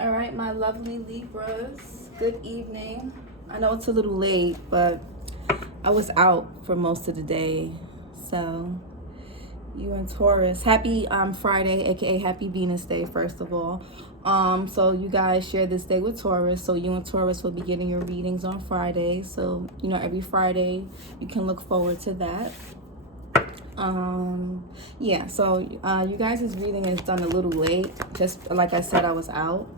All right, my lovely Libras, good evening. I know it's a little late, but I was out for most of the day. So, you and Taurus, happy Friday, aka happy Venus Day, first of all. So you guys share this day with Taurus. So you and Taurus will be getting your readings on Friday. So, every Friday you can look forward to that. Yeah, so you guys' reading is done a little late. Just like I said, I was out.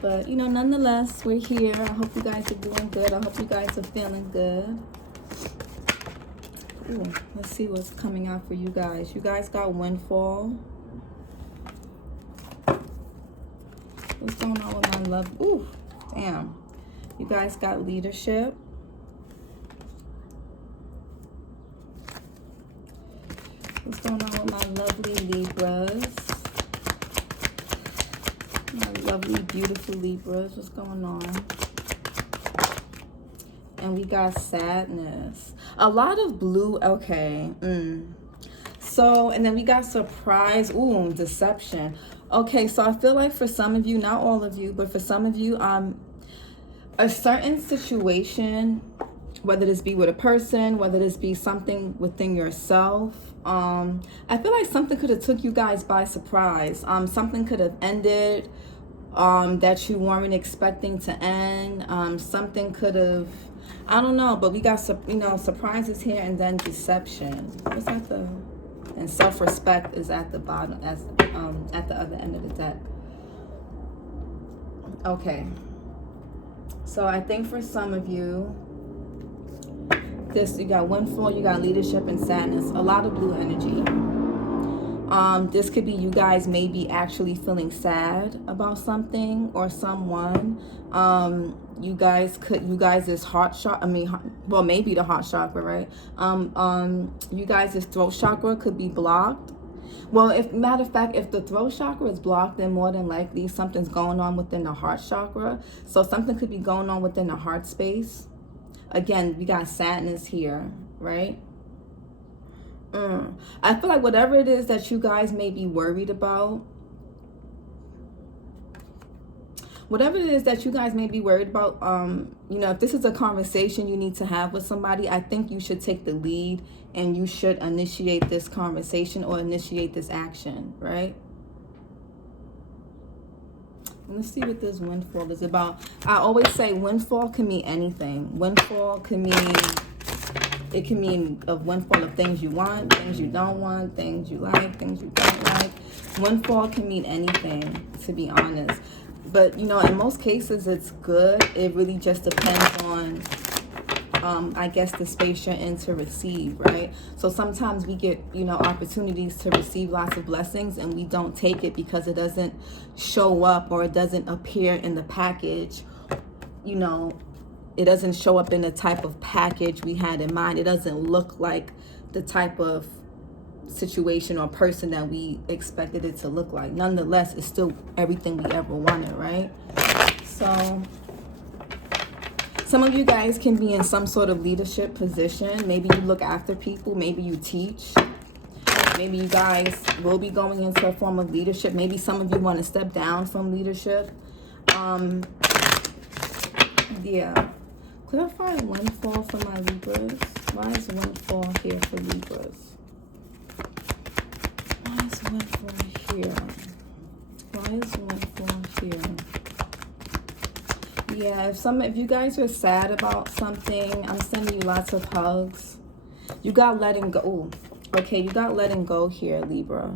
But nonetheless, we're here. I hope you guys are doing good. I hope you guys are feeling good. Ooh, let's see what's coming out for you guys. You guys got windfall. What's going on with my love? Ooh, damn. You guys got leadership. What's going on with my lovely Libras? My lovely, beautiful Libras. What's going on? And we got sadness. A lot of blue. Okay. So, and then we got surprise. Ooh, deception. Okay, so I feel like for some of you, not all of you, but for some of you, a certain situation, whether this be with a person, whether this be something within yourself, I feel like something could have took you guys by surprise. Something could have ended that you weren't expecting to end. Something could have, I don't know, but we got surprises here, and then deception. What's at the, and self-respect is at the bottom, as at the other end of the deck. Okay, so I think for some of you, you got windfall, you got leadership and sadness, a lot of blue energy. This could be you guys maybe actually feeling sad about something or someone. You guys is heart chakra, well, maybe the heart chakra, right? You guys' throat chakra could be blocked. Well, if matter of fact, if the throat chakra is blocked, then more than likely something's going on within the heart chakra. So something could be going on within the heart space. Again, we got sadness here, right? I feel like whatever it is that you guys may be worried about, if this is a conversation you need to have with somebody, I think you should take the lead and you should initiate this conversation or initiate this action, right? Let's see what this windfall is about. I always say windfall can mean anything. Windfall can mean, it can mean a windfall of things you want, things you don't want, things you like, things you don't like. Windfall can mean anything, to be honest. But, in most cases, it's good. It really just depends on, I guess, the space you're in to receive, right? So sometimes we get, opportunities to receive lots of blessings, and we don't take it because it doesn't show up or it doesn't appear in the package. It doesn't show up in the type of package we had in mind. It doesn't look like the type of situation or person that we expected it to look like. Nonetheless, it's still everything we ever wanted, right? So some of you guys can be in some sort of leadership position. Maybe you look after people. Maybe you teach. Maybe you guys will be going into a form of leadership. Maybe some of you want to step down from leadership. Yeah. Clarify windfall for my Libras. Why is windfall here for Libras? Why is windfall here? Why is windfall here? Yeah, if you guys are sad about something, I'm sending you lots of hugs. You got letting go. Ooh, okay, you got letting go here, Libra.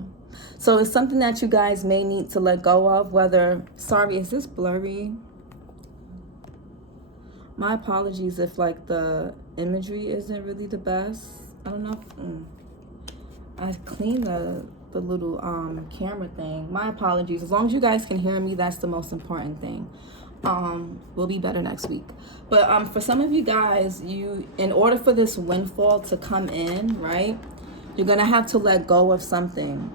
So it's something that you guys may need to let go of, whether, sorry, is this blurry? My apologies if like the imagery isn't really the best. I don't know if, I cleaned the little camera thing. My apologies. As long as you guys can hear me, that's the most important thing. We'll be better next week. But for some of you guys, in order for this windfall to come in, right, you're gonna have to let go of something.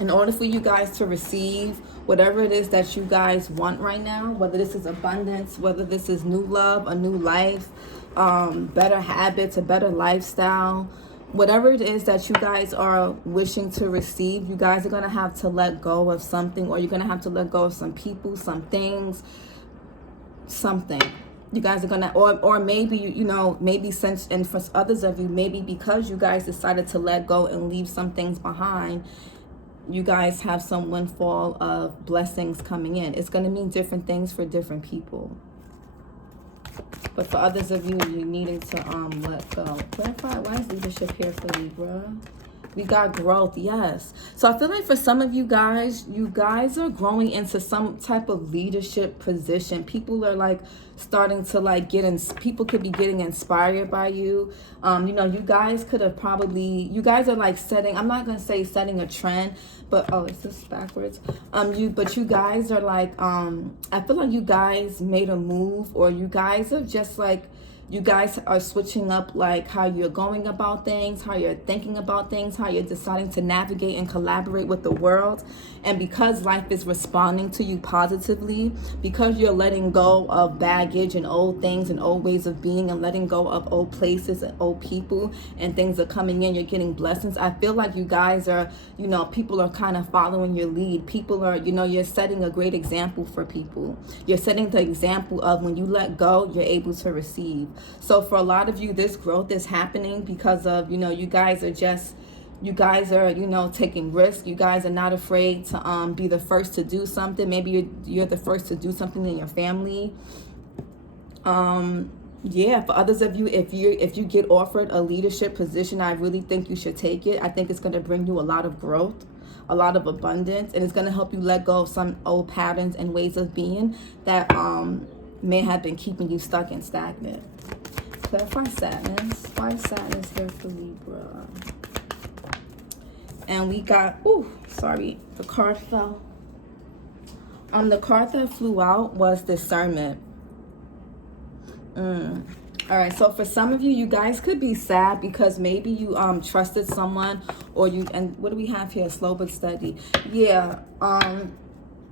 In order for you guys to receive whatever it is that you guys want right now, whether this is abundance, whether this is new love, a new life, better habits, a better lifestyle, whatever it is that you guys are wishing to receive, you guys are going to have to let go of something, or you're going to have to let go of some people, some things, something. You guys are going to, or maybe, you know, maybe since, and for others of you, maybe because you guys decided to let go and leave some things behind, you guys have some windfall of blessings coming in. It's going to mean different things for different people. But for others of you, you're needing to let go. Clarify, why is leadership here for Libra? We got growth, yes. So I feel like for some of you guys are growing into some type of leadership position. People are like starting to like people could be getting inspired by you. You know, you guys could have probably, you guys are like setting, I'm not going to say setting a trend, but, oh, is this backwards? But you guys are like, I feel like you guys made a move, or you guys are just like, you guys are switching up like how you're going about things, how you're thinking about things, how you're deciding to navigate and collaborate with the world. And because life is responding to you positively, because you're letting go of baggage and old things and old ways of being, and letting go of old places and old people, and things are coming in, you're getting blessings. I feel like you guys are, you know, people are kind of following your lead. People are, you know, you're setting a great example for people. You're setting the example of when you let go, you're able to receive. So for a lot of you, this growth is happening because of, you know, you guys are, you know, taking risks. You guys are not afraid to be the first to do something. Maybe you're the first to do something in your family. Yeah, for others of you, if you get offered a leadership position, I really think you should take it. I think it's going to bring you a lot of growth, a lot of abundance, and it's going to help you let go of some old patterns and ways of being that may have been keeping you stuck and stagnant. Clarify sadness. Why is sadness here for Libra? And we got, the card fell. The card that flew out was discernment. All right, so for some of you, you guys could be sad because maybe you trusted someone, or you, and what do we have here? Slow but steady. Yeah,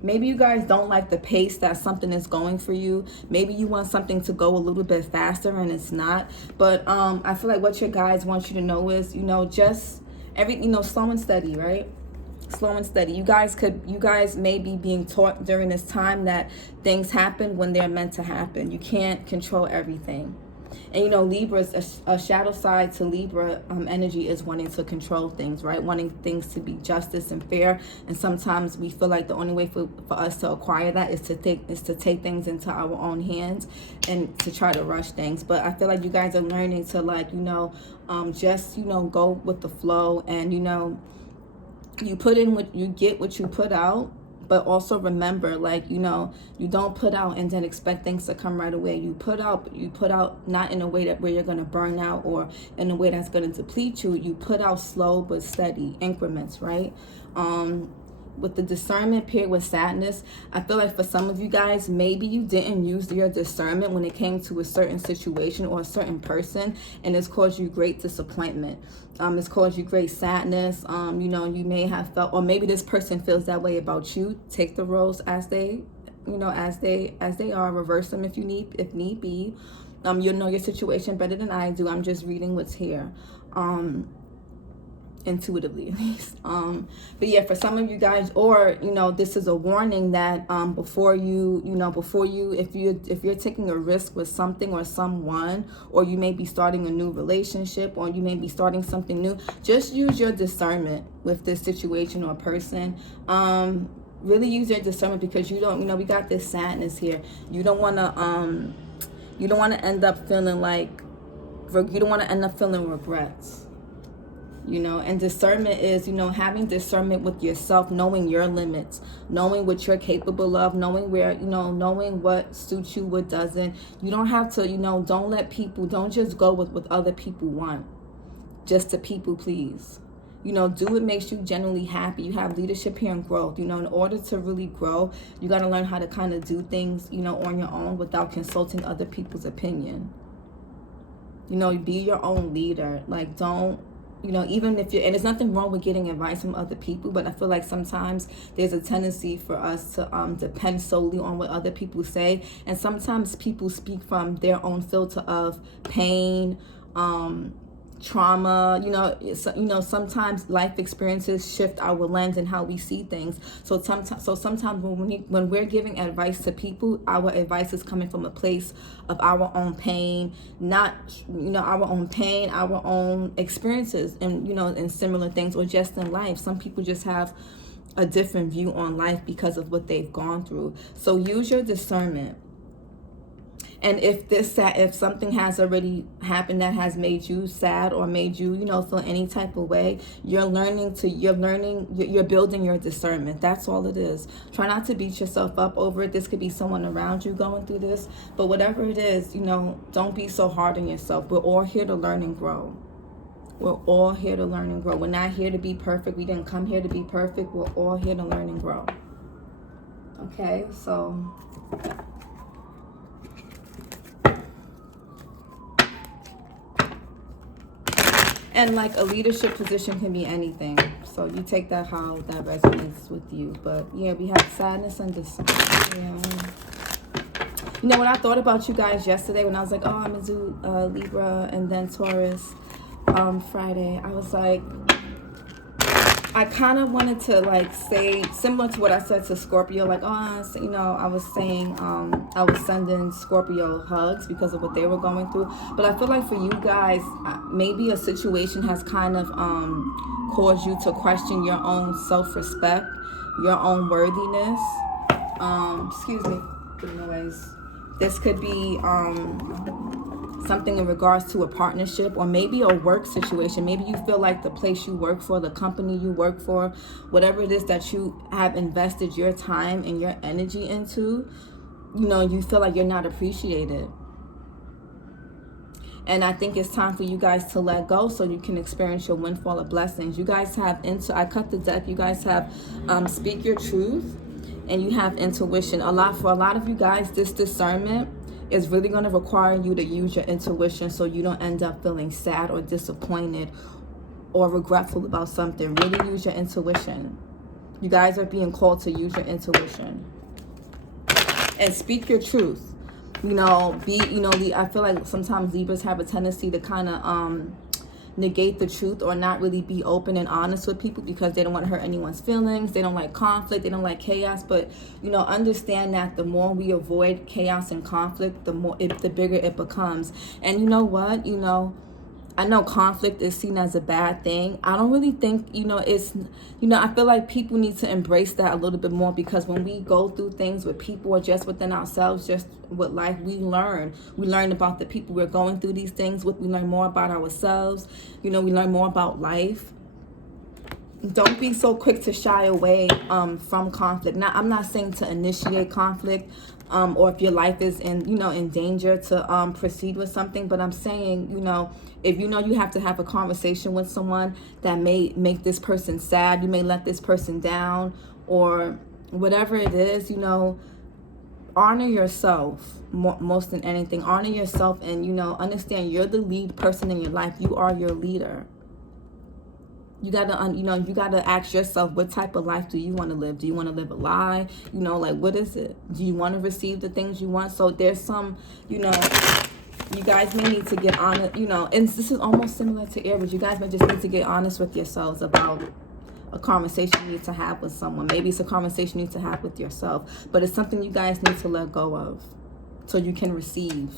maybe you guys don't like the pace that something is going for you. Maybe you want something to go a little bit faster and it's not. But I feel like what your guides want you to know is, you know, just slow and steady, right? Slow and steady. You guys may be being taught during this time that things happen when they're meant to happen. You can't control everything. And, you know, Libra's a shadow side to Libra energy is wanting to control things, right? Wanting things to be justice and fair. And sometimes we feel like the only way for us to acquire that is to take things into our own hands and to try to rush things. But I feel like you guys are learning to, like, you know, just, you know, go with the flow. And, you know, you put in what you get, what you put out. But also remember, like, you know, you don't put out and then expect things to come right away. You put out not in a way that where you're going to burn out, or in a way that's going to deplete you. You put out slow but steady increments, right? With the discernment paired with sadness, I feel like for some of you guys, maybe you didn't use your discernment when it came to a certain situation or a certain person, and it's caused you great disappointment. It's caused you great sadness. You know, you may have felt, or maybe this person feels that way about you. Take the roles as they, you know, as they are. Reverse them if need be. You'll know your situation better than I do. I'm just reading what's here. Intuitively, at least. But yeah, for some of you guys, or, you know, this is a warning that before you, if you're taking a risk with something or someone, or you may be starting a new relationship, or you may be starting something new, just use your discernment with this situation or person. Really use your discernment, because you don't, you know, we got this sadness here. You don't want to end up feeling like, you don't want to end up feeling regrets. You know, and discernment is, you know, having discernment with yourself, knowing your limits, knowing what you're capable of, knowing where, you know, knowing what suits you, what doesn't. You don't have to, you know, don't just go with what other people want, just to people please. You know, do what makes you genuinely happy. You have leadership here and growth. You know, in order to really grow, you got to learn how to kind of do things, you know, on your own without consulting other people's opinion. You know, be your own leader. Like, don't, you know, even if you're, and there's nothing wrong with getting advice from other people, but I feel like sometimes there's a tendency for us to depend solely on what other people say. And sometimes people speak from their own filter of pain, trauma. Sometimes life experiences shift our lens and how we see things. So sometimes when we're giving advice to people, our advice is coming from a place of our own pain, not our own pain, our own experiences, and in similar things, or just in life. Some people just have a different view on life because of what they've gone through. So use your discernment. And if something has already happened that has made you sad or made you, feel any type of way, you're building your discernment. That's all it is. Try not to beat yourself up over it. This could be someone around you going through this, but whatever it is, don't be so hard on yourself. We're all here to learn and grow. We're all here to learn and grow. We're not here to be perfect. We didn't come here to be perfect. We're all here to learn and grow. Okay, so and like a leadership position can be anything. So you take that how that resonates with you. But yeah, we have sadness and despair. Yeah. When I thought about you guys yesterday, when I was like, oh, I'm gonna do Libra and then Taurus Friday, I was like, I kind of wanted to like say similar to what I said to Scorpio, like, I was saying I was sending Scorpio hugs because of what they were going through. But I feel like for you guys, maybe a situation has kind of caused you to question your own self-respect, your own worthiness. Excuse me for the noise. This could be something in regards to a partnership, or maybe a work situation. Maybe you feel like the place you work for, the company you work for, whatever it is that you have invested your time and your energy into, you feel like you're not appreciated. And I think it's time for you guys to let go so you can experience your windfall of blessings. You guys have I cut the deck. You guys have speak your truth, and you have intuition. For a lot of you guys, this discernment is really going to require you to use your intuition so you don't end up feeling sad or disappointed or regretful about something. Really use your intuition. You guys are being called to use your intuition and speak your truth. I feel like sometimes Libras have a tendency to kind of negate the truth or not really be open and honest with people because they don't want to hurt anyone's feelings. They don't like conflict. They don't like chaos. But understand that the more we avoid chaos and conflict, the bigger it becomes. And you know what? I know conflict is seen as a bad thing. I don't really think it's I feel like people need to embrace that a little bit more, because when we go through things with people or just within ourselves, just with life, we learn about the people we're going through these things with. We learn more about ourselves. We learn more about life. Don't be so quick to shy away from conflict. Now, I'm not saying to initiate conflict, or if your life is in danger to proceed with something, but I'm saying, if you have to have a conversation with someone that may make this person sad, you may let this person down, or whatever it is, honor yourself most than anything. Honor yourself, and understand you're the lead person in your life. You are your leader. You gotta ask yourself, what type of life do you want to live? Do you want to live a lie? What is it? Do you want to receive the things you want? So there's some, you guys may need to get honest, and this is almost similar to Aries. You guys may just need to get honest with yourselves about a conversation you need to have with someone. Maybe it's a conversation you need to have with yourself, but it's something you guys need to let go of so you can receive.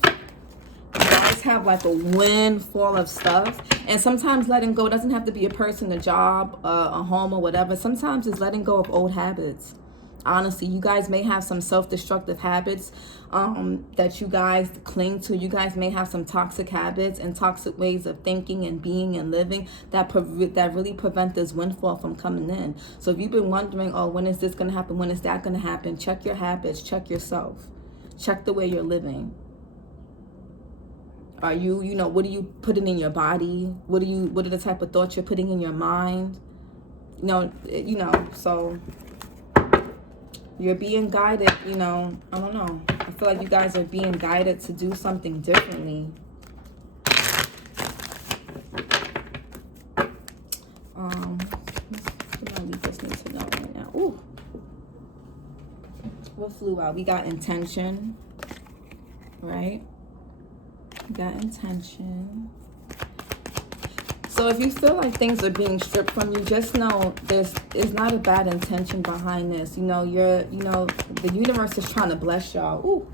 You guys have like a windfall of stuff, and sometimes letting go doesn't have to be a person, a job, a home, or whatever. Sometimes it's letting go of old habits. Honestly, you guys may have some self-destructive habits that you guys cling to. You guys may have some toxic habits and toxic ways of thinking and being and living that really prevent this windfall from coming in. So if you've been wondering, oh, when is this going to happen? When is that going to happen? Check your habits. Check yourself. Check the way you're living. Are you, what are you putting in your body? What are the type of thoughts you're putting in your mind? So you're being guided, I don't know. I feel like you guys are being guided to do something differently. We just need to know right now. Ooh. What flew out? We got intention, right? We got intention. So if you feel like things are being stripped from you, just know there's not a bad intention behind this. You know, the universe is trying to bless y'all. Ooh.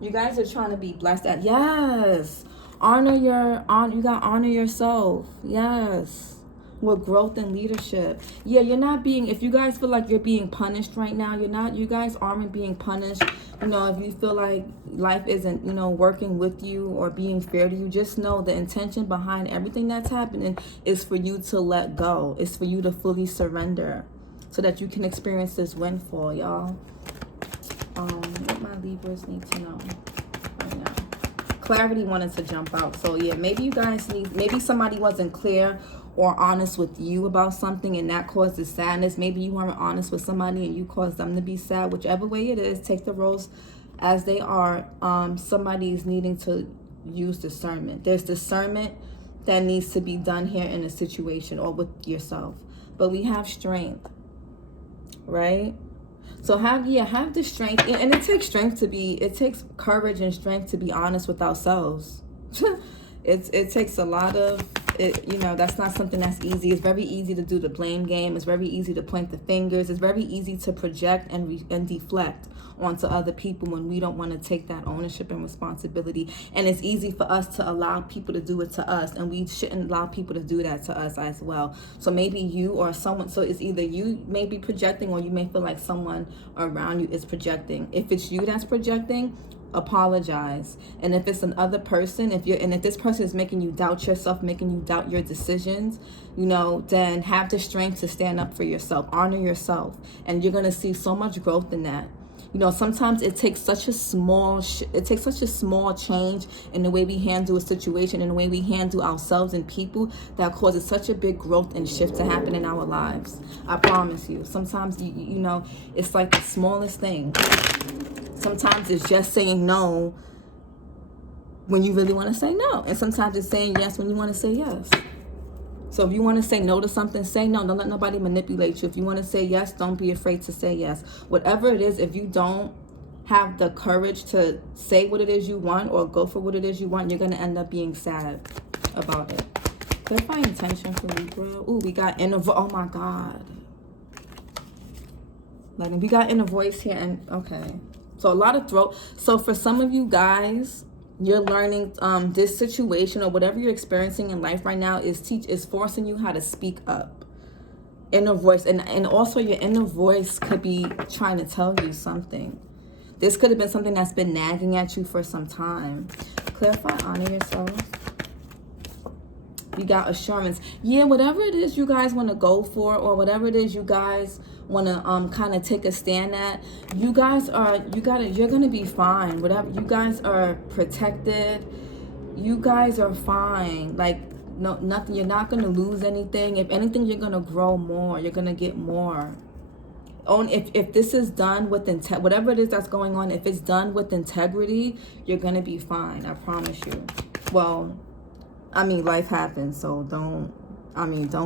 You guys are trying to be blessed at, yes. You gotta honor yourself. Yes. With growth and leadership. Yeah, you're not being, if you guys feel like you're being punished right now, you guys aren't being punished. You know, if you feel like life isn't, working with you or being fair to you, just know the intention behind everything that's happening is for you to let go. It's for you to fully surrender so that you can experience this windfall, y'all. What my Libras need to know right now. Clarity wanted to jump out. So yeah, maybe you guys maybe somebody wasn't clear or honest with you about something and that causes sadness. Maybe you weren't honest with somebody and you caused them to be sad. Whichever way it is, take the roles as they are. Somebody is needing to use discernment. There's discernment that needs to be done here in a situation or with yourself. But we have strength, right? So have the strength, and it takes courage and strength to be honest with ourselves. It takes a lot of it, that's not something that's easy. It's very easy to do the blame game. It's very easy to point the fingers. It's very easy to project and deflect onto other people when we don't want to take that ownership and responsibility. And it's easy for us to allow people to do it to us, and we shouldn't allow people to do that to us as well. So maybe you or someone, so it's either you may be projecting or you may feel like someone around you is projecting. If it's you that's projecting, apologize. And if it's another person, if this person is making you doubt yourself, making you doubt your decisions, then have the strength to stand up for yourself, honor yourself, and you're going to see so much growth in that. Sometimes it takes such a small change in the way we handle a situation, in the way we handle ourselves and people, that causes such a big growth and shift to happen in our lives. I promise you. Sometimes it's like the smallest thing. Sometimes it's just saying no when you really want to say no, and sometimes it's saying yes when you want to say yes. So if you want to say no to something, say no. Don't let nobody manipulate you. If you want to say yes, don't be afraid to say yes. Whatever it is, if you don't have the courage to say what it is you want or go for what it is you want, you're going to end up being sad about it. Clarify intention for Libra. Ooh, we got inner voice. Oh my God. We got inner voice here. And okay. So a lot of throat. So for some of you guys, you're learning this situation or whatever you're experiencing in life right now is forcing you how to speak up. Inner voice. And also your inner voice could be trying to tell you something. This could have been something that's been nagging at you for some time. Clarify, honor yourself. You got assurance. Yeah, whatever it is you guys want to go for, or whatever it is you guys want to kind of take a stand at, you're gonna be fine. Whatever, you guys are protected. You guys are fine. Like nothing. You're not gonna lose anything. If anything, you're gonna grow more. You're gonna get more. If this is done with whatever it is that's going on, if it's done with integrity, you're gonna be fine. I promise you. Well, I mean, life happens, so don't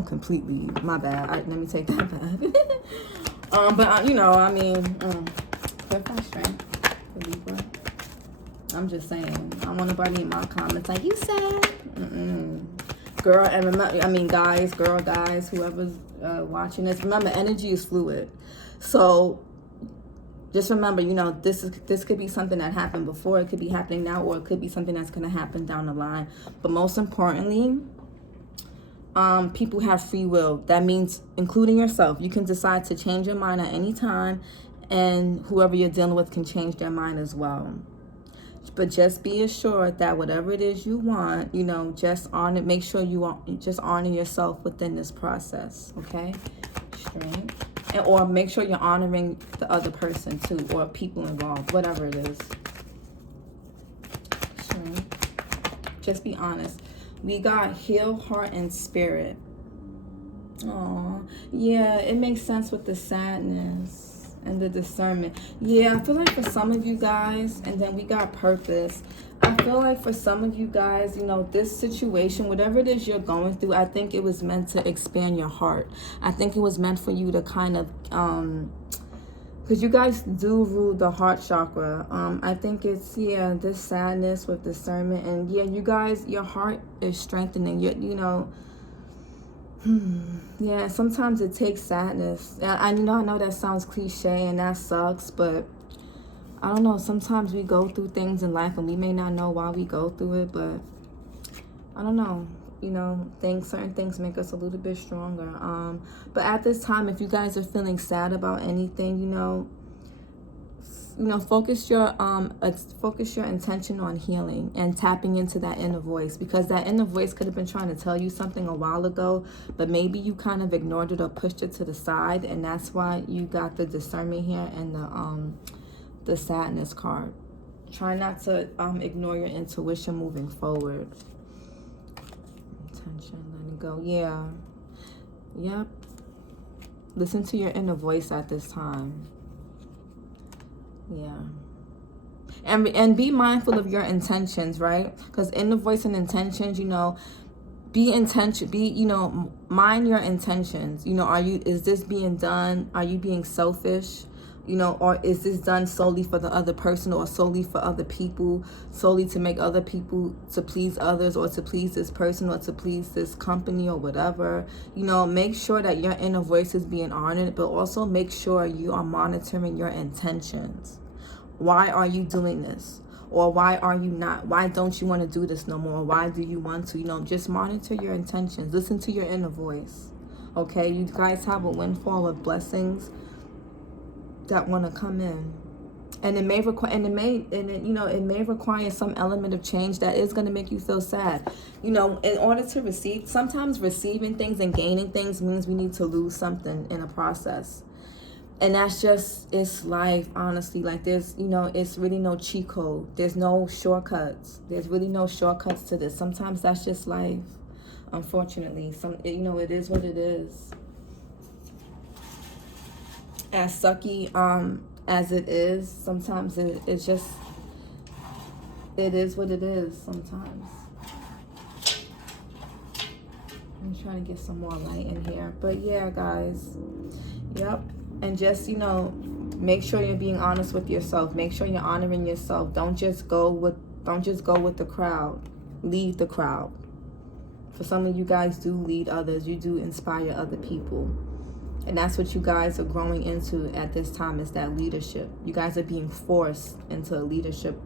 completely, my bad. Let me take that back. Clarify strength for Libra. I'm just saying, I don't want nobody in my comments like, you said, girl, and remember, guys, whoever's watching this, remember, energy is fluid. So just remember, this could be something that happened before, it could be happening now, or it could be something that's going to happen down the line. But most importantly, people have free will. That means including yourself. You can decide to change your mind at any time, and whoever you're dealing with can change their mind as well. But just be assured that whatever it is you want, just make sure you just honor yourself within this process, okay? Strength. Or make sure you're honoring the other person too, or people involved, whatever it is. Strength. Just be honest. We got heal heart and spirit. Oh, yeah, it makes sense with the sadness and the discernment. Yeah, I feel like for some of you guys, and then we got purpose. I feel like for some of you guys, this situation, whatever it is you're going through, I think it was meant to expand your heart. I think it was meant for you to kind of, because you guys do rule the heart chakra. I think it's, yeah, this sadness with discernment. And yeah, you guys, your heart is strengthening. You know, yeah, sometimes it takes sadness. I know that sounds cliche and that sucks, but I don't know. Sometimes we go through things in life and we may not know why we go through it, but I don't know. You know, certain things make us a little bit stronger. But at this time, if you guys are feeling sad about anything, you know, focus your intention on healing and tapping into that inner voice, because that inner voice could have been trying to tell you something a while ago, but maybe you kind of ignored it or pushed it to the side, and that's why you got the discernment here and the sadness card. Try not to ignore your intuition moving forward. Intention, letting go. Yeah. Yep. Listen to your inner voice at this time. Yeah. And be mindful of your intentions, right? Because inner voice and intentions, you know, mind your intentions. You know, is this being done? Are you being selfish? You know, or is this done solely for the other person, or solely for other people, solely to make other people, to please others, or to please this person, or to please this company, or whatever? You know, make sure that your inner voice is being honored, but also make sure you are monitoring your intentions. Why are you doing this? Or why are you not? Why don't you want to do this no more? Why do you want to? You know, just monitor your intentions. Listen to your inner voice. Okay, you guys have a windfall of blessings that want to come in, and it may require some element of change that is going to make you feel sad. You know, in order to receive, sometimes receiving things and gaining things means we need to lose something in a process. And that's just, it's life, honestly. Like, there's, you know, it's really no cheat code. There's no shortcuts. There's really no shortcuts to this. Sometimes that's just life, unfortunately. You know, it is what it is. As sucky as it is, sometimes it's just, it is what it is sometimes. I'm trying to get some more light in here. But yeah, guys. Yep. And just, you know, make sure you're being honest with yourself. Make sure you're honoring yourself. Don't just go with the crowd. Lead the crowd. For some of you guys do lead others. You do inspire other people. And that's what you guys are growing into at this time, is that leadership. You guys are being forced into a leadership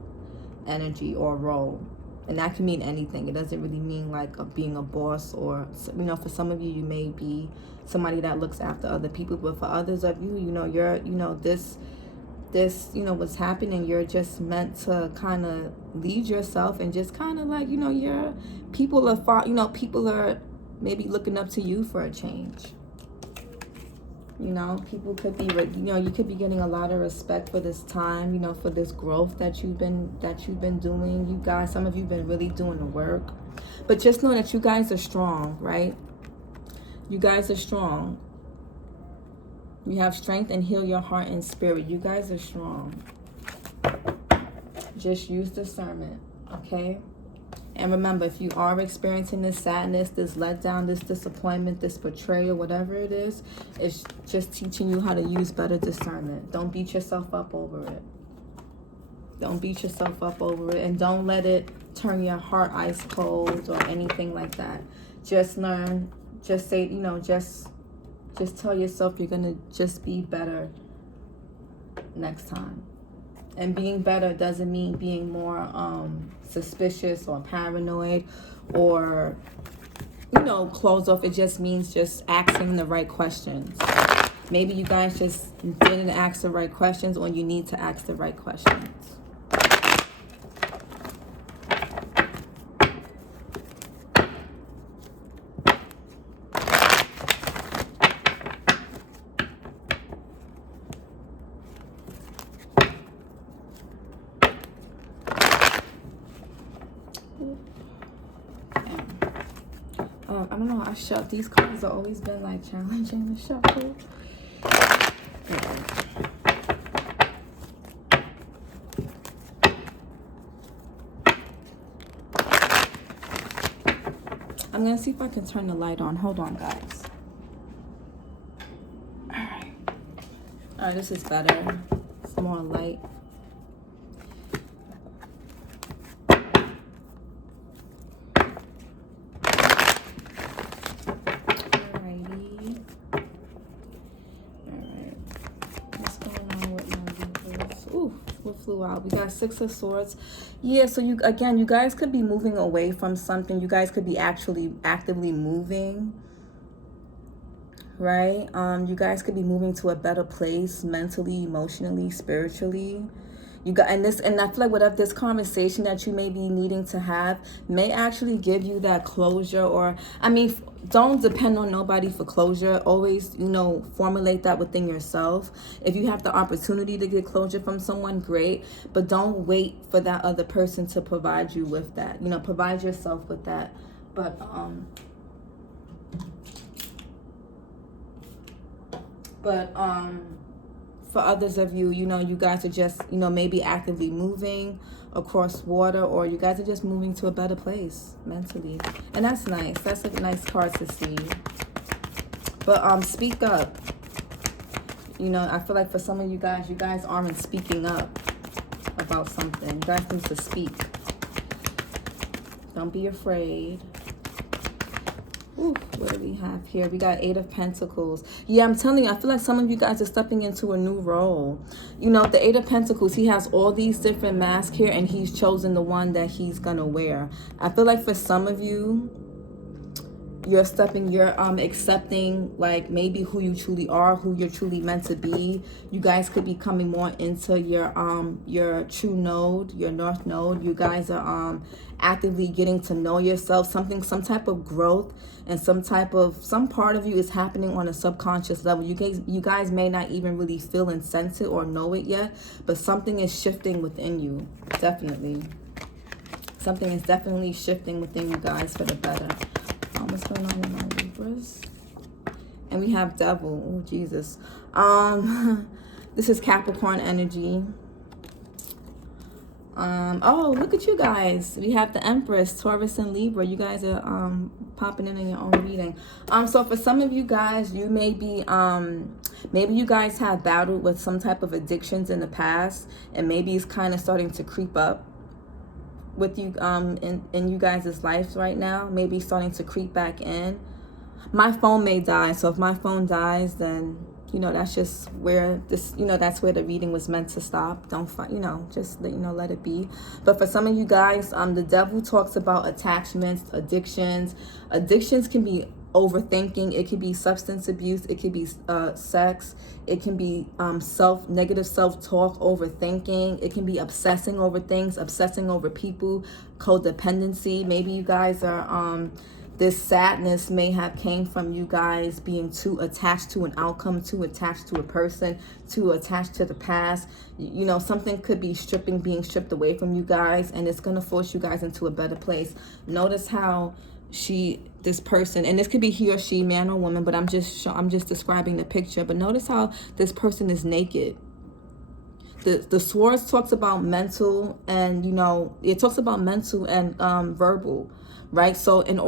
energy or role. And that can mean anything. It doesn't really mean like being a boss, or, you know, for some of you, you may be somebody that looks after other people. But for others of you, you know, you're, you know, this, you know, what's happening, you're just meant to kind of lead yourself and just kind of like, you know, people are maybe looking up to you for a change. You know, people could be, you know, you could be getting a lot of respect for this time, you know, for this growth that you've been doing. You guys, some of you have been really doing the work. But just know that you guys are strong, right? You guys are strong. You have strength, and heal your heart and spirit. You guys are strong. Just use discernment, okay? And remember, if you are experiencing this sadness, this letdown, this disappointment, this betrayal, whatever it is, it's just teaching you how to use better discernment. Don't beat yourself up over it. Don't beat yourself up over it. And don't let it turn your heart ice cold or anything like that. Just learn, just say, you know, just tell yourself you're going to just be better next time. And being better doesn't mean being more suspicious or paranoid or, you know, closed off. It just means just asking the right questions. Maybe you guys just didn't ask the right questions, or you need to ask the right questions. I don't know, these cards have always been like challenging to shuffle. I'm gonna see if I can turn the light on. Hold on, guys. right, this is better. It's more light. Alrighty. Alright. What's going on with my Libras? Ooh, what flew out? We got Six of Swords. Yeah, so you guys could be moving away from something. You guys could be actually actively moving. Right? You guys could be moving to a better place mentally, emotionally, spiritually. And I feel like whatever this conversation that you may be needing to have may actually give you that closure. Or, I mean, don't depend on nobody for closure. Always, formulate that within yourself. If you have the opportunity to get closure from someone, great. But don't wait for that other person to provide you with that. Provide yourself with that. But, for others of you, you guys are just, maybe actively moving across water, or you guys are just moving to a better place mentally. And that's nice. That's a nice card to see. But speak up. I feel like for some of you guys aren't speaking up about something. You guys need to speak. Don't be afraid. Ooh, what do we have here? We got Eight of Pentacles. Yeah, I'm telling you, I feel like some of you guys are stepping into a new role. The Eight of Pentacles, he has all these different masks here, and he's chosen the one that he's gonna wear. I feel like for some of you, you're accepting like maybe who you truly are, who you're truly meant to be. You guys could be coming more into your true node, your north node. You guys are actively getting to know yourself. Some type of growth, and some part of you is happening on a subconscious level. You guys may not even really feel and sense it or know it yet, but something is shifting within you. Definitely. Something is definitely shifting within you guys for the better. What's going on with my Libras? And we have Devil. Oh, Jesus. This is Capricorn energy. Oh, look at you guys. We have the Empress, Taurus, and Libra. You guys are popping in your own reading. So for some of you guys, you may be maybe you guys have battled with some type of addictions in the past, and maybe it's kind of starting to creep up with you in you guys' lives right now. Maybe starting to creep back in. My phone may die, so if my phone dies, then that's just where this that's where the reading was meant to stop. Don't just let it be. But for some of you guys, the Devil talks about attachments, addictions can be overthinking, it could be substance abuse, it could be sex, it can be negative self-talk, overthinking, it can be obsessing over things, obsessing over people, codependency. Maybe you guys are this sadness may have came from you guys being too attached to an outcome, too attached to a person, too attached to the past. Something could be being stripped away from you guys, and it's going to force you guys into a better place. Notice how this person, and this could be he or she, man or woman, but I'm just describing the picture. But notice how this person is naked. The Swords talks about mental, and it talks about mental and verbal, right? So and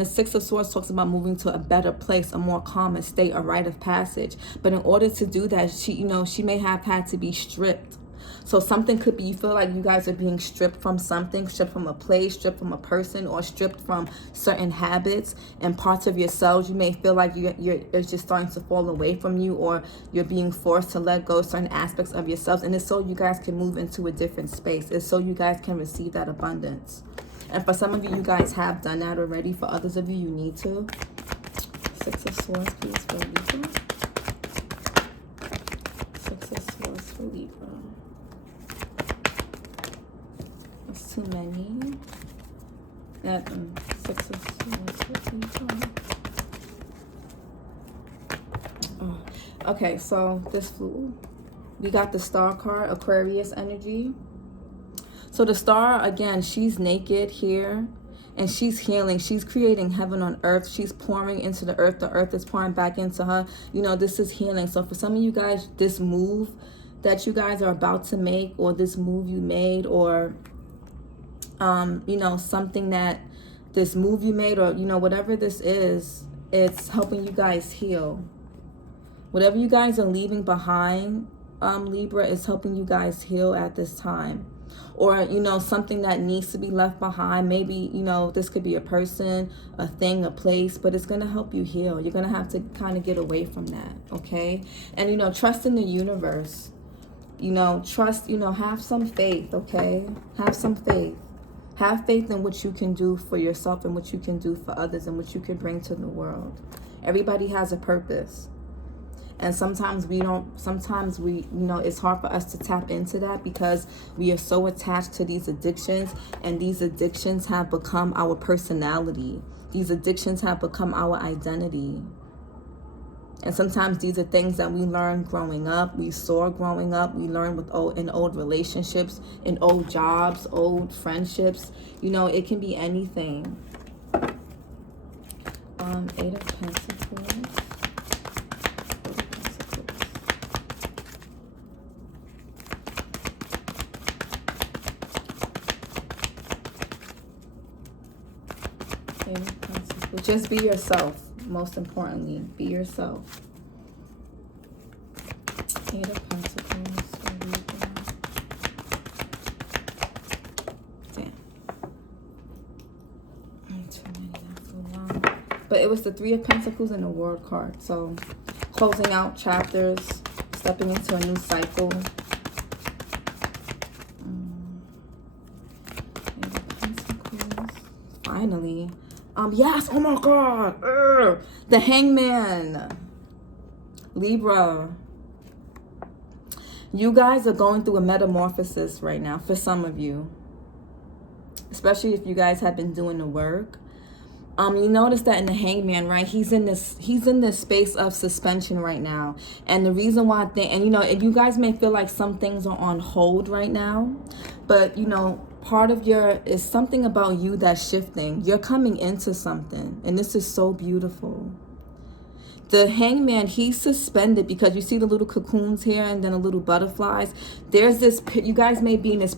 the Six of Swords talks about moving to a better place, a more calmer state, a rite of passage. But in order to do that, she may have had to be stripped. So something could be, you feel like you guys are being stripped from something, stripped from a place, stripped from a person, or stripped from certain habits and parts of yourselves. You may feel like it's just starting to fall away from you, or you're being forced to let go of certain aspects of yourselves. And it's so you guys can move into a different space. It's so you guys can receive that abundance. And for some of you, you guys have done that already. For others of you, you need to. Six of Swords, please, for Libra. Six of Swords for Libra. That's too many. That Six of Swords for Libra. Oh. Okay, so this flew. We got the Star card, Aquarius energy. So the Star, again, she's naked here, and she's healing. She's creating heaven on earth. She's pouring into the earth is pouring back into her. This is healing. So for some of you guys, this move that you guys are about to make, or this move you made, or something that this move you made, or whatever this is, it's helping you guys heal. Whatever you guys are leaving behind, Libra, is helping you guys heal at this time. Or, you know, something that needs to be left behind. Maybe, you know, this could be a person, a thing, a place, but it's going to help you heal. You're going to have to kind of get away from that, okay? And, you know, trust in the universe. You know, trust, you know, have some faith, okay? Have some faith. Have faith in what you can do for yourself and what you can do for others and what you can bring to the world. Everybody has a purpose. And sometimes we, you know, it's hard for us to tap into that because we are so attached to these addictions, and these addictions have become our personality. These addictions have become our identity. And sometimes these are things that we learned growing up, we saw growing up, we learned in old relationships, in old jobs, old friendships. You know, it can be anything. 8 of Pentacles. Just be yourself. Most importantly, be yourself. 8 of Pentacles. Damn. Too many. That's so long. But it was the 3 of Pentacles and the World card. So closing out chapters, stepping into a new cycle. 8 of Pentacles. Finally. Yes, oh my God. The Hangman. Libra. You guys are going through a metamorphosis right now for some of you. Especially if you guys have been doing the work. You notice that in the Hangman, right? He's in this space of suspension right now. And the reason why and you know, you guys may feel like some things are on hold right now. But, you know, part of is something about you that's shifting. You're coming into something, and this is so beautiful. The Hangman, he's suspended because you see the little cocoons here and then the little butterflies. There's this, you guys may be in this